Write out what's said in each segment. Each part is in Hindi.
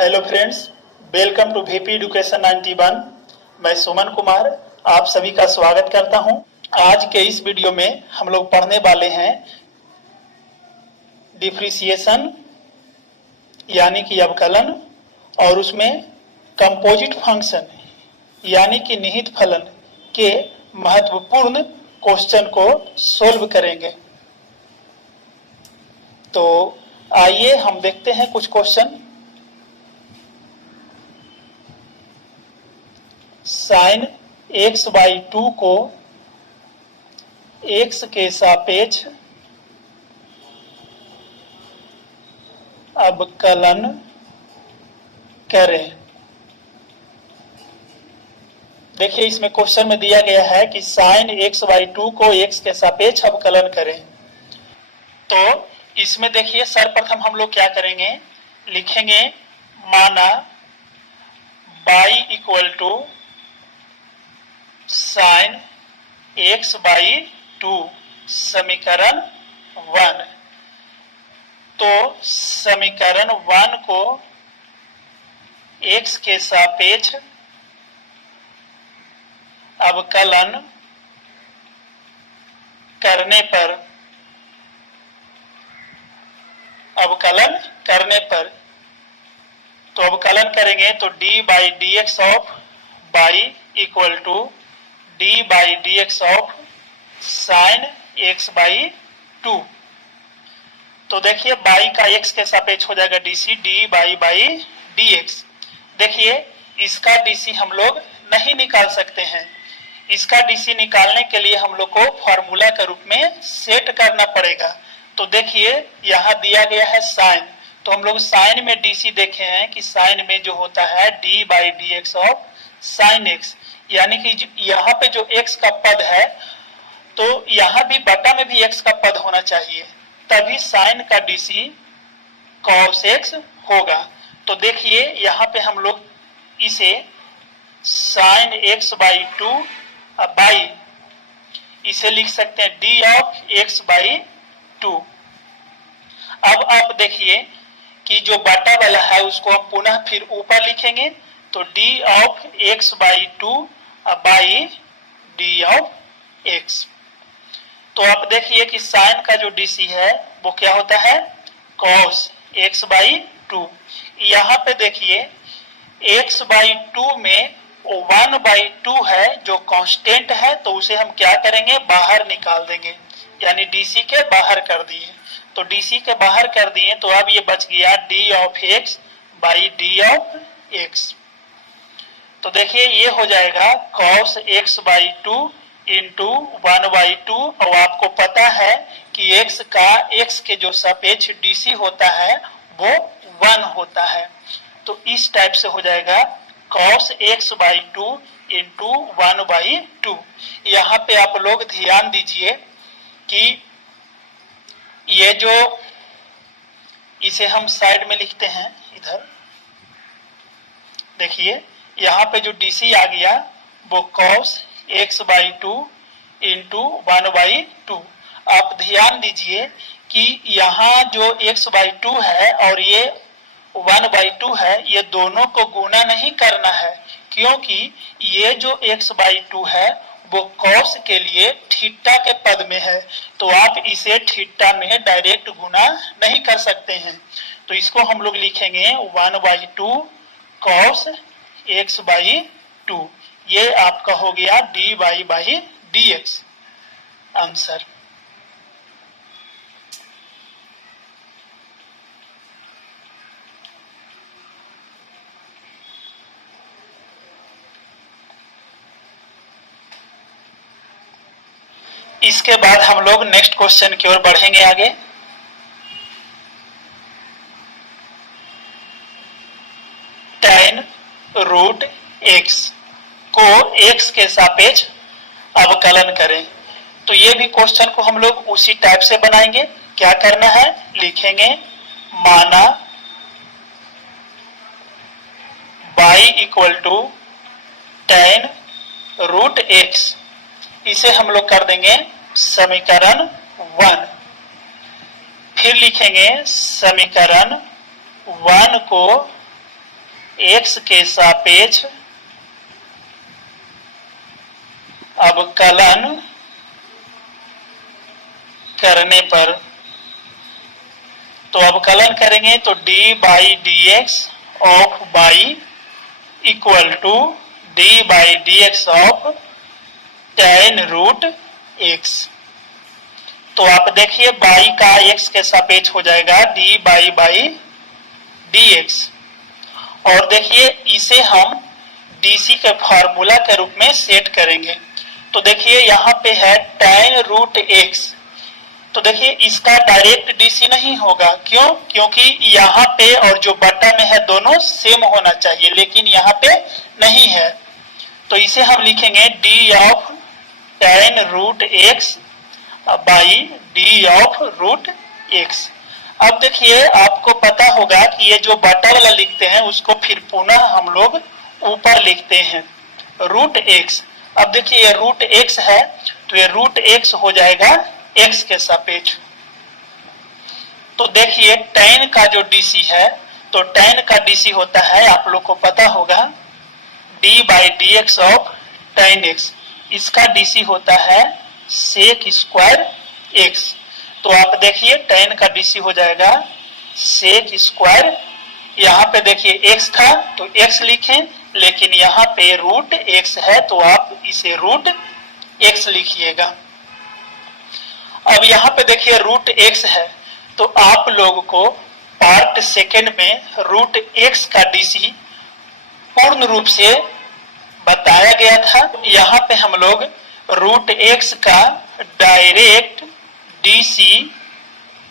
Hello friends, welcome to VP education 91। मैं सुमन कुमार आप सभी का स्वागत करता हूं। आज के इस वीडियो में हम लोग पढ़ने वाले हैं डिफरेंशिएशन यानी कि अवकलन और उसमें कंपोजिट फंक्शन यानी कि निहित फलन के महत्वपूर्ण क्वेश्चन को सोल्व करेंगे। तो आइए हम देखते हैं कुछ क्वेश्चन। साइन x/2 को x के सापेक्ष अवकलन करें। देखिए, इसमें क्वेश्चन में दिया गया है कि साइन x/2 को x के सापेक्ष अवकलन करें। तो इसमें देखिए, सर्वप्रथम हम लोग क्या करेंगे, लिखेंगे माना y equal to sign x/2 समीकरण 1। तो समीकरण 1 को x के सापेक्ष अवकलन करने तो अवकलन करेंगे तो d/dx of y equal to d/dx of sine x/2। तो देखिए, y का x के सापेक्ष हो जाएगा dc dy/dx। देखिए, इसका dc हम लोग नहीं निकाल सकते हैं। इसका dc निकालने के लिए हम लोग को फॉर्मूला के रूप में सेट करना पड़ेगा। तो देखिए, यहाँ दिया गया है साइन, तो हम लोग साइन में dc देखे हैं कि साइन में जो होता है d/dx ऑफ साइन x, यानी कि यहाँ पे जो x का पद है तो यहाँ भी बटा में भी x का पद होना चाहिए, तभी साइन का dc cos x होगा। तो देखिए, यहाँ पे हम लोग इसे साइन x/2 बाई इसे लिख सकते हैं d ऑफ x/2। अब आप देखिए कि जो बटा वाला है उसको हम पुनः फिर ऊपर लिखेंगे तो d of x/2 by d of x। तो आप देखिए कि साइन का जो dc है वो क्या होता है, cos x/2। यहाँ पे देखिए x/2 में 1/2 है जो कांस्टेंट है, तो उसे हम क्या करेंगे, बाहर निकाल देंगे, यानी dc के बाहर कर दिए। तो dc के बाहर कर दिए तो अब ये बच गया d of x by d of x। तो देखिए, ये हो जाएगा cos x/2 इंटू 1/2। और आपको पता है कि x के जो सापेक्ष dc होता है वो 1 होता है। तो इस टाइप से हो जाएगा cos x/2 इंटू 1/2। यहाँ पे आप लोग ध्यान दीजिए कि ये जो इसे हम साइड में लिखते हैं, इधर देखिए यहाँ पे जो dc आ गया वो cos x/2 इंटू 1/2। आप ध्यान दीजिए कि यहाँ जो x/2 है और ये 1/2 है, ये दोनों को गुना नहीं करना है, क्योंकि ये जो x/2 है वो cos के लिए थीटा के पद में है, तो आप इसे थीटा में डायरेक्ट गुना नहीं कर सकते हैं। तो इसको हम लोग लिखेंगे 1/2 cos x/2। ये आपका हो गया dy/dx आंसर। इसके बाद हम लोग नेक्स्ट क्वेश्चन की ओर बढ़ेंगे आगे। tan रूट x को x के सापेक्ष अवकलन करें। तो ये भी क्वेश्चन को हम लोग उसी टाइप से बनाएंगे। क्या करना है, लिखेंगे माना y equal to tan root x, इसे हम लोग कर देंगे समीकरण 1। फिर लिखेंगे समीकरण 1 को x के सापेक्ष अवकलन करने पर, तो अवकलन करेंगे तो d by d x of y equal to d by d x of tan root x। तो आप देखिए y का x के सापेक्ष हो जाएगा d बाई डी एक्स, और देखिए इसे हम डीसी के फॉर्मूला के रूप में सेट करेंगे। तो देखिए यहाँ पे है tan रूट x, तो देखिए इसका डायरेक्ट डीसी नहीं होगा, क्यों? क्योंकि यहाँ पे और जो बटा में है दोनों सेम होना चाहिए, लेकिन यहाँ पे नहीं है। तो इसे हम लिखेंगे d of tan root x by d of root x। अब देखिए आपको पता होगा कि ये जो बटा वाला लिखते हैं उसको फिर पुनः हम लोग ऊपर लिखते हैं रूट x। अब देखिए ये रूट x है, तो ये रूट x हो जाएगा x के सापेक्ष। तो देखिए tan का जो डीसी है, तो tan का डीसी होता है, आप लोग को पता होगा, d by d x of tan x। इसका डीसी होता है सेक स्क्वायर x। तो आप देखिए tan का डीसी हो जाएगा सेक स्क्वायर, यहाँ पे देखिए x था तो x लिखें, लेकिन यहाँ पे रूट x है तो आप इसे रूट x लिखिएगा। अब यहाँ पे देखिए रूट x है, तो आप लोग को पार्ट सेकेंड में रूट x का डीसी पूर्ण रूप से बताया गया था। यहाँ पे हम लोग रूट x का डायरेक्ट डीसी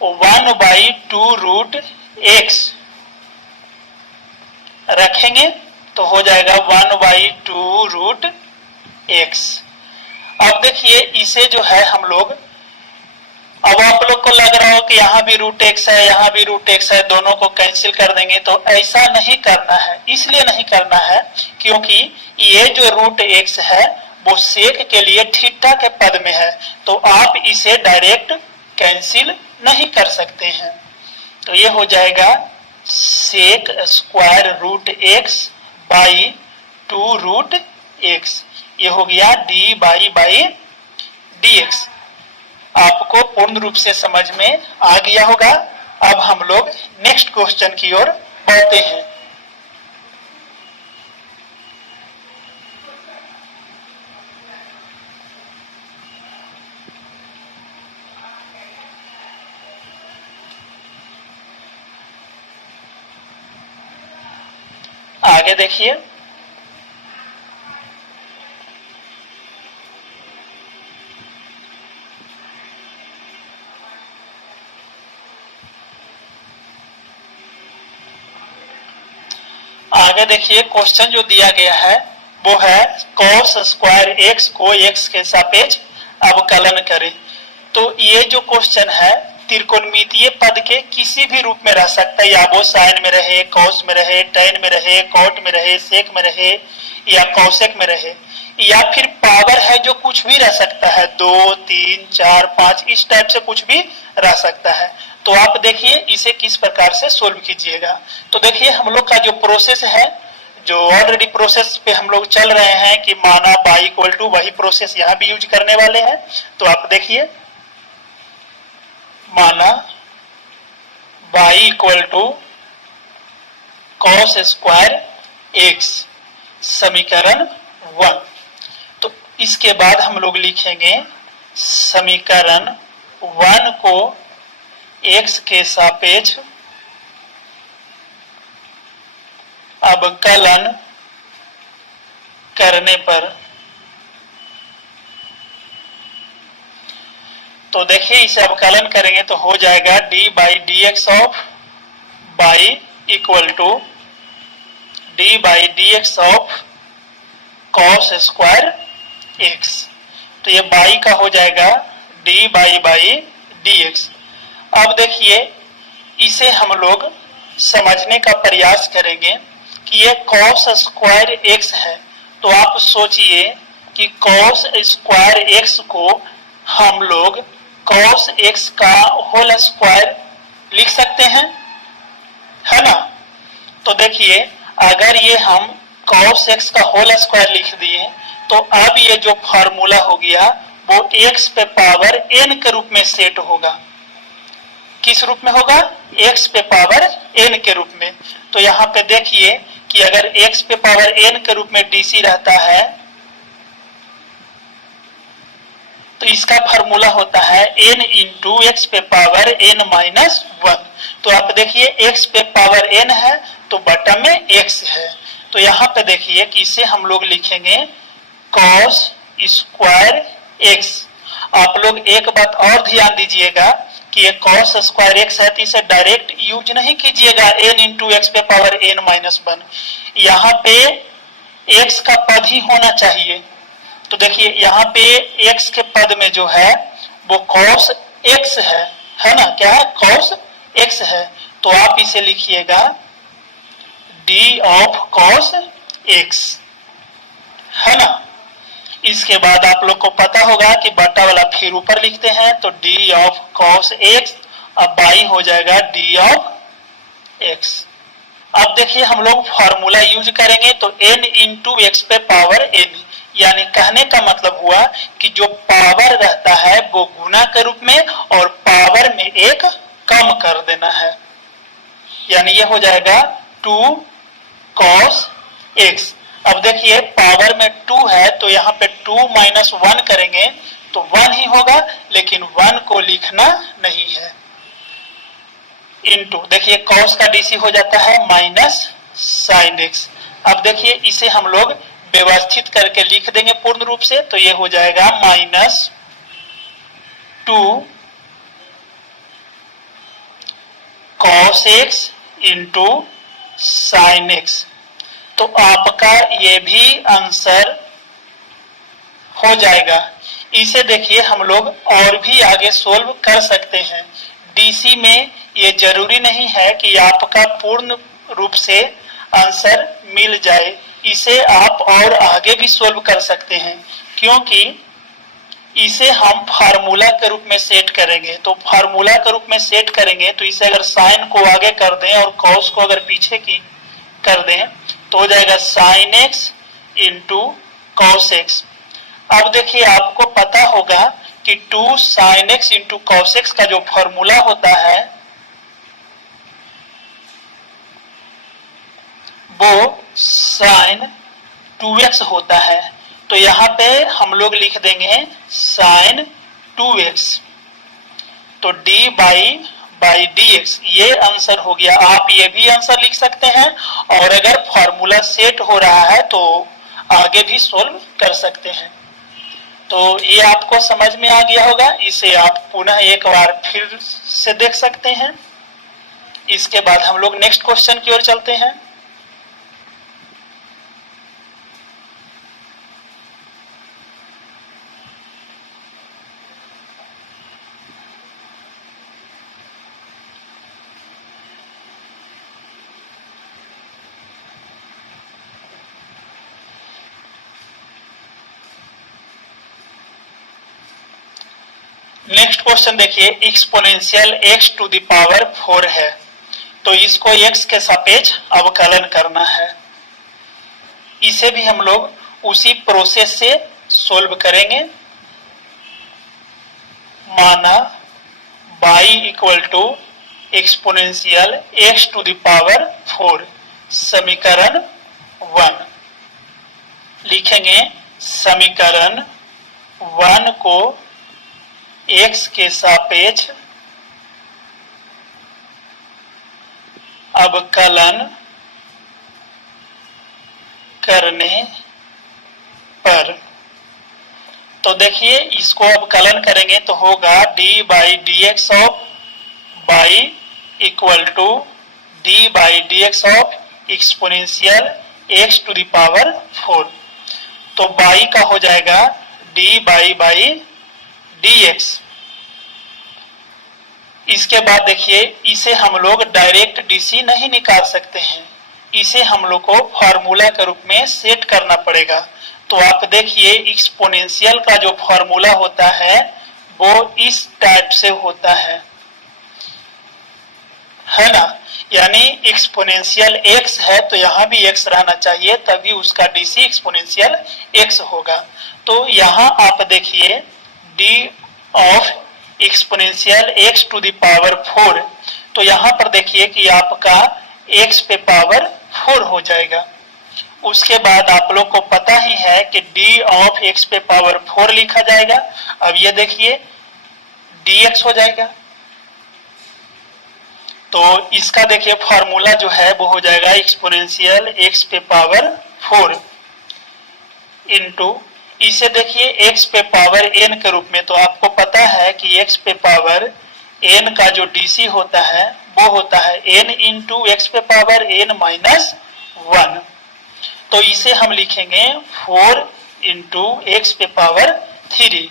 1/2 रूट x रखेंगे, तो हो जाएगा 1/2 रूट x। अब देखिए इसे जो है हम लोग, अब आप लोग को लग रहा हो कि यहाँ भी रूट x है, यहाँ भी रूट x है, दोनों को कैंसिल कर देंगे, तो ऐसा नहीं करना है। इसलिए नहीं करना है क्योंकि ये जो रूट x है वो सेक के लिए थीटा के पद में है, तो आप इसे डायरेक्ट कैंसिल नहीं कर सकते हैं। तो ये हो जाएगा sec square root x by 2 root x। ये हो गया d बाई डी एक्स। आपको पूर्ण रूप से समझ में आ गया होगा। अब हम लोग नेक्स्ट क्वेश्चन की ओर बढ़ते हैं। आगे देखिए, आगे देखिए क्वेश्चन जो दिया गया है वो है cos स्क्वायर x को x के सापेक्ष अवकलन करें। तो ये जो क्वेश्चन है त्रिकोणमितीय पद के किसी भी रूप में रह सकता है, या वो साइन में रहे, कॉस में रहे, tan में रहे, कॉट में रहे, सेक में रहे या कॉसेक में रहे, या फिर पावर है जो कुछ भी रह सकता है, 2, 3, 4, 5, इस टाइप से कुछ भी रह सकता है। तो आप देखिए इसे किस प्रकार से सोल्व कीजिएगा। तो देखिए हम लोग का जो प्रोसेस है, जो ऑलरेडी प्रोसेस पे हम लोग चल रहे हैं कि माना y इक्वल टू, वही प्रोसेस यहाँ भी यूज करने वाले हैं। तो आप देखिए माना y equal to cos square x समीकरण 1। तो इसके बाद हम लोग लिखेंगे समीकरण 1 को x के सापेक्ष अवकलन करने पर, तो देखिए इसे अवकलन करेंगे तो हो जाएगा d by d x of y equal to d by d x of cos square x। तो ये y का हो जाएगा d बाई डी एक्स। अब देखिए इसे हम लोग समझने का प्रयास करेंगे कि ये cos स्क्वायर x है। तो आप सोचिए कि cos स्क्वायर x को हम लोग cos x का होल स्क्वायर लिख सकते हैं, है ना? तो देखिए अगर ये हम cos x का होल स्क्वायर लिख दिए तो अब ये जो फॉर्मूला हो गया वो x पे पावर n के रूप में सेट होगा। किस रूप में होगा? x पे पावर n के रूप में। तो यहाँ पे देखिए कि अगर x पे पावर n के रूप में dc रहता है तो इसका फॉर्मूला होता है n इंटू एक्स पे पावर n माइनस 1। तो आप देखिए x पे पावर n है तो बटा में x है। तो यहाँ पे देखिए कि इसे हम लोग लिखेंगे cos स्क्वायर x। आप लोग एक बात और ध्यान दीजिएगा कि ये cos स्क्वायर x है तो इसे डायरेक्ट यूज नहीं कीजिएगा n इंटू एक्स पे पावर n माइनस 1। यहाँ पे x का पद ही होना चाहिए। तो देखिए यहाँ पे x के पद में जो है वो cos x है ना? क्या है? cos x है। तो आप इसे लिखिएगा d ऑफ cos x, है ना? इसके बाद आप लोग को पता होगा कि बटा वाला फिर ऊपर लिखते हैं तो d ऑफ cos x, अब बाई हो जाएगा d ऑफ x। अब देखिए हम लोग फॉर्मूला यूज करेंगे तो n इंटू एक्स पे पावर n, यानी कहने का मतलब हुआ कि जो पावर रहता है वो गुना के रूप में और पावर में एक कम कर देना है, यानी ये हो जाएगा 2 cos x। अब देखिए पावर में 2 है तो यहाँ पे 2 माइनस 1 करेंगे तो 1 ही होगा, लेकिन 1 को लिखना नहीं है। इंटू देखिए cos का डीसी हो जाता है माइनस साइन x। अब देखिए इसे हम लोग व्यवस्थित करके लिख देंगे पूर्ण रूप से तो ये हो जाएगा minus 2 cos x into sine x। तो आपका ये भी आंसर हो जाएगा। इसे देखिए हम लोग और भी आगे सोल्व कर सकते हैं। डीसी में ये जरूरी नहीं है कि आपका पूर्ण रूप से आंसर मिल जाए, इसे आप और आगे भी सोल्व कर सकते हैं, क्योंकि इसे हम फार्मूला के रूप में सेट करेंगे। तो फार्मूला के रूप में सेट करेंगे तो इसे अगर साइन को आगे कर दें और कॉस को अगर पीछे की कर दें तो हो जाएगा sine x into cos x. अब देखिए आपको पता होगा कि 2 sine x into cos x का जो फॉर्मूला होता है वो साइन 2x होता है। तो यहाँ पे हम लोग लिख देंगे साइन 2x, तो d बाई dx ये आंसर हो गया। आप ये भी आंसर लिख सकते हैं और अगर फॉर्मूला सेट हो रहा है तो आगे भी सोल्व कर सकते हैं। तो ये आपको समझ में आ गया होगा। इसे आप पुनः एक बार फिर से देख सकते हैं। इसके बाद हम लोग नेक्स्ट क्वेश्चन की ओर चलते हैं। नेक्स्ट क्वेश्चन देखिए, exponential x to the power 4 है तो इसको x के सापेक्ष अवकलन करना है। इसे भी हम लोग उसी प्रोसेस से सोल्व करेंगे। माना y equal to exponential x to the power 4, समीकरण 1 लिखेंगे। समीकरण 1 को x के सापेक्ष अवकलन करने पर, तो देखिए इसको अवकलन करेंगे तो होगा d by d x of y equal to d by d x of exponential x to the power 4। तो y का हो जाएगा d बाई dx। इसके बाद देखिए इसे हम लोग डायरेक्ट डीसी नहीं निकाल सकते हैं, इसे हम लोग को फॉर्मूला के रूप में सेट करना पड़ेगा। तो आप देखिए एक्सपोनेंशियल का जो फॉर्मूला होता है वो इस टाइप से होता है। है ना, यानी एक्सपोनेंशियल x है तो यहाँ भी x रहना चाहिए, तभी उसका DC एक्सपोनेंशियल x होगा। तो यहाँ आप देखिए d of exponential x to the power 4, तो यहाँ पर देखिए कि आपका x पे पावर 4 हो जाएगा। उसके बाद आप लोग को पता ही है कि d ऑफ x पे पावर 4 लिखा जाएगा। अब ये देखिए dx हो जाएगा, तो इसका देखिए फॉर्मूला जो है वो हो जाएगा एक्सपोनेंशियल x पे पावर 4 इंटू, इसे देखिए x पे पावर n के रूप में, तो आपको पता है कि x पे पावर n का जो DC होता है वो होता है n इंटू x पे पावर n माइनस 1, तो इसे हम लिखेंगे 4 इंटू x पे पावर 3,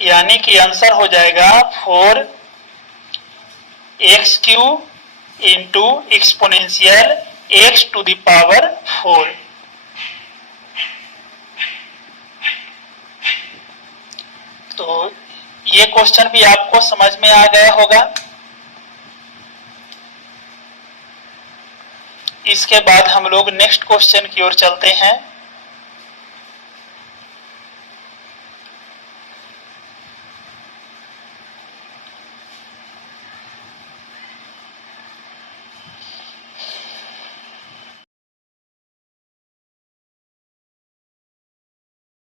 यानी कि आंसर हो जाएगा 4 x cube into exponential x to the power 4। तो ये क्वेश्चन भी आपको समझ में आ गया होगा। इसके बाद हम लोग नेक्स्ट क्वेश्चन की ओर चलते हैं।